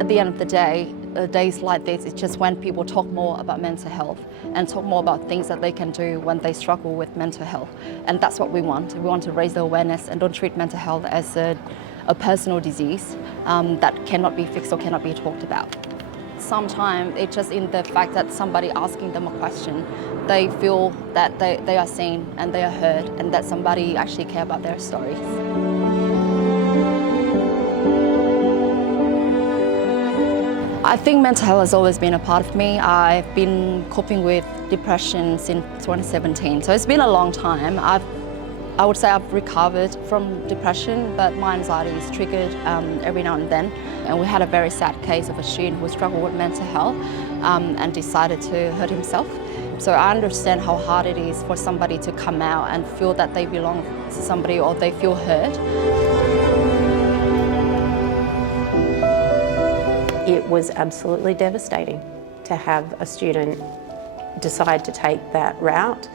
At the end of the day, days like this, it's just when people talk more about mental health and talk more about things that they can do when they struggle with mental health. And that's what we want. We want to raise the awareness and don't treat mental health as a personal disease that cannot be fixed or cannot be talked about. Sometimes it's just in the fact that somebody asking them a question, they feel that they are seen and they are heard and that somebody actually cares about their stories. I think mental health has always been a part of me. I've been coping with depression since 2017, so it's been a long time. I would say I've recovered from depression, but my anxiety is triggered every now and then. And we had a very sad case of a student who struggled with mental health and decided to hurt himself. So I understand how hard it is for somebody to come out and feel that they belong to somebody or they feel heard. It was absolutely devastating to have a student decide to take that route,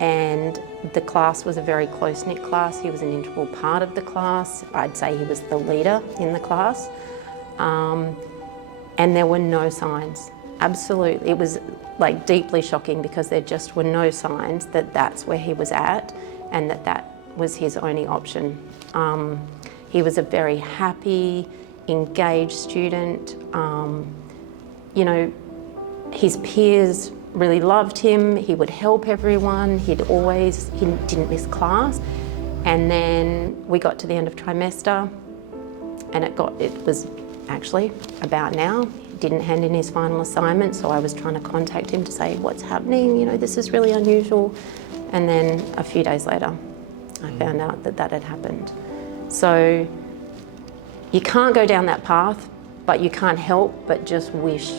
and the class was a very close-knit class. He was an integral part of the class. I'd say he was the leader in the class, and there were no signs. Absolutely, it was like deeply shocking because there just were no signs that that's where he was at and that that was his only option. He was a very happy, engaged student. You know, his peers really loved him. He would help everyone. He didn't miss class. And then we got to the end of trimester and it was actually about now. He didn't hand in his final assignment, so I was trying to contact him to say, what's happening? You know, this is really unusual. And then a few days later, I found out that that had happened. So you can't go down that path, but you can't help but just wish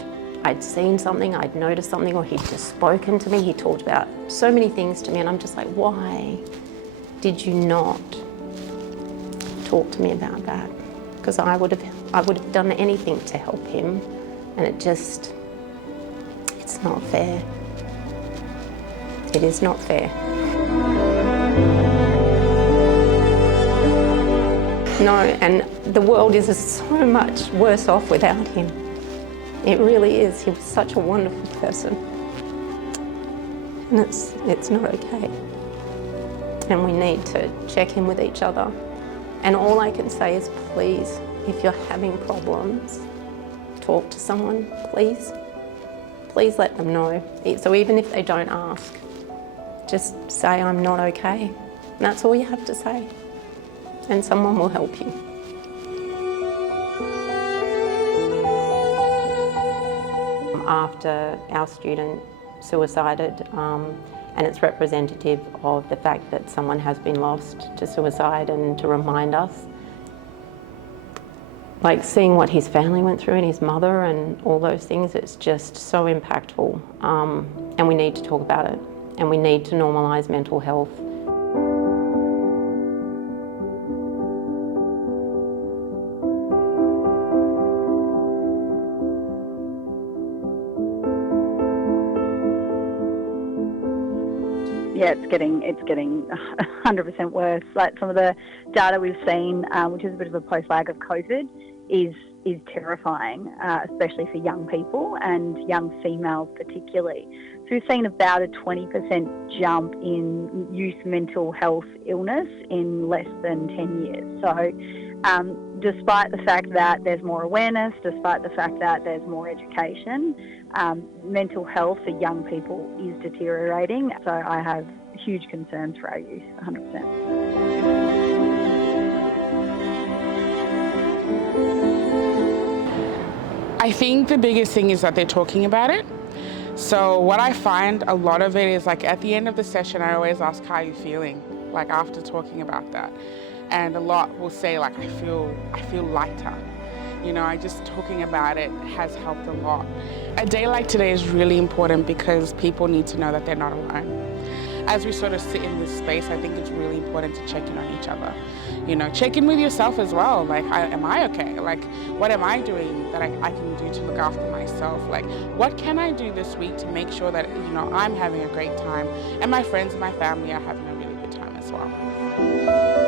I'd seen something, I'd noticed something, or he'd just spoken to me. He talked about so many things to me, and I'm just like, why did you not talk to me about that? Because I would have done anything to help him, and it's not fair. It is not fair. No, and the world is so much worse off without him. It really is. He was such a wonderful person. And it's not okay. And we need to check in with each other. And all I can say is, please, if you're having problems, talk to someone, please. Please let them know. So even if they don't ask, just say, I'm not okay. And that's all you have to say. And someone will help you. After our student suicided, and it's representative of the fact that someone has been lost to suicide, and to remind us, like seeing what his family went through and his mother and all those things, it's just so impactful. And we need to talk about it, and we need to normalise mental health. Yeah, it's getting 100% worse. Like some of the data we've seen, which is a bit of a post-lag of COVID, is terrifying, especially for young people and young females particularly. So we've seen about a 20% jump in youth mental health illness in less than 10 years. So despite the fact that there's more awareness, despite the fact that there's more education, mental health for young people is deteriorating. So I have huge concerns for our youth, 100%. I think the biggest thing is that they're talking about it. So what I find a lot of it is, like, at the end of the session, I always ask, how are you feeling? Like, after talking about that. And a lot will say, like, I feel lighter. You know, just talking about it has helped a lot. A day like today is really important because people need to know that they're not alone. as we sort of sit in this space, I think it's really important to check in on each other. You know, check in with yourself as well. Like, am I okay? Like, what am I doing that I can do to look after myself? Like, what can I do this week to make sure that, you know, I'm having a great time and my friends and my family are having a really good time as well.